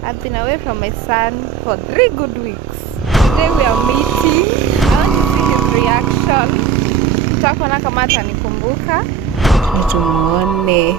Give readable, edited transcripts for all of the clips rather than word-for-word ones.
I've been away from my son for 3 good weeks. Today we are meeting. I want to see his reaction. Tutakuona kama atanikumbuka. Tumuone.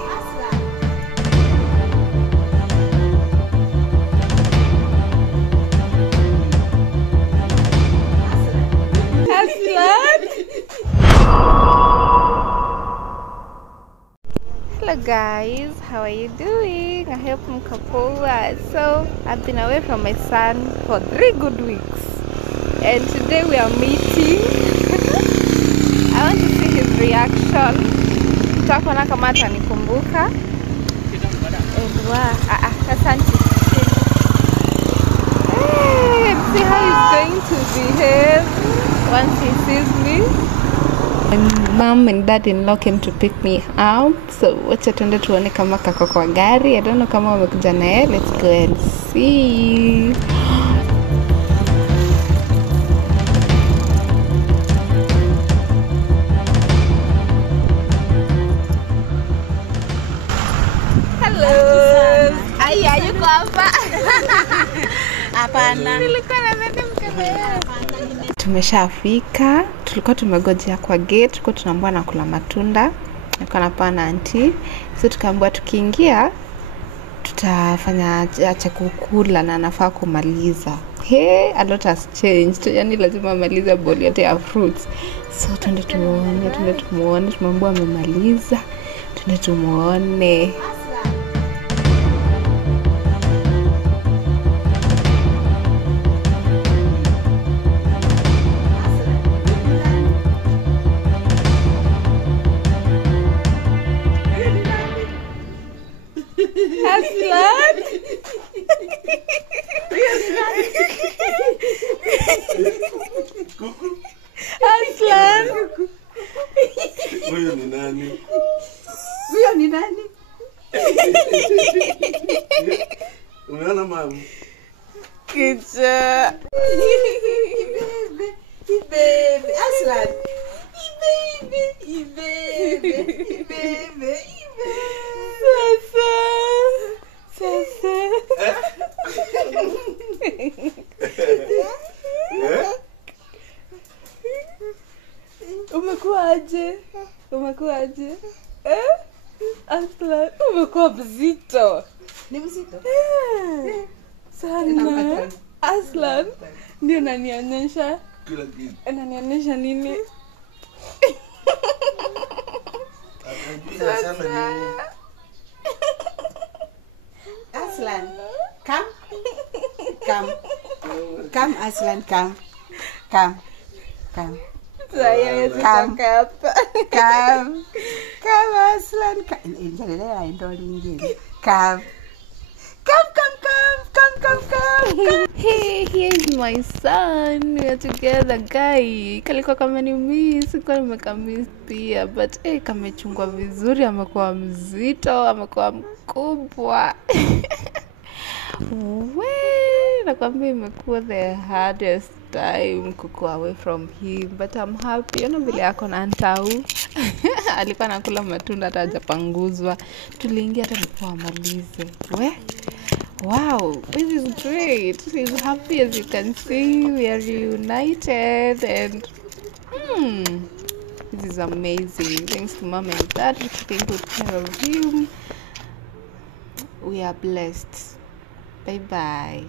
Hello guys, how are you doing? I hope mko poa. So I've been away from my son for 3 good weeks, and today we are meeting. I want to see his reaction. Tutakuona kama atanikumbuka. And asante. Hey, see how he's going to behave once he sees me. Mom and dad-in-law came to pick me up, so wacha tuende tuone kama kako kwa gari. I don't know kama wamekuja naye. Let's go and see. Hello. Aya, yuko hapa. Hapana. Nilikuwa nadhani mkabaya. Tumeshafika. Tulikuwa tumegojea kwa gate, tulikuwa tunaambiwa na kula matunda. Alikuwa anapewa na auntie. So tukaambiwa tukiingia tutafanya cha kukula na anafaa kumaliza. A lot has changed. Yaani lazima amalize bowl yote ya fruits. So twende tumuone, tumeambiwa amemaliza. Twende tumuone. Aslan. Aslan. Huyo ni nani? Huyo ni nani? Unaona mama? Kicha. Baby, Aslan. Baby. Sasa. Umekuaje? Aslan, umekuwa mzito. Ni mzito? Sana. Aslan, ndio unanionyesha. Kila kitu. Unanionyesha nini? Anasema nini? Aslan, come. Come, Aslan, come. Saya sitaka hapa. Come, Aslan. Injalelea ndo lingine. Come. Hey, here is my son. We are together, guy. Kalikuwa kama ni miss, kwa nimekamiss pia, but kamechungwa vizuri, amekuwa mzito, amekuwa mkubwa. Nakwambia imekuwa the hardest time kukuwa away from him, but I'm happy. Yana vile yako na antau. Alikuwa anakula matunda hata hajapanguzwa. Tuliingia hata ndipo amalize. Wow, this is great. He's happy, as you can see. We are reunited, and this is amazing. Thanks to mom and dad for taking good care of him. We are blessed. Bye bye.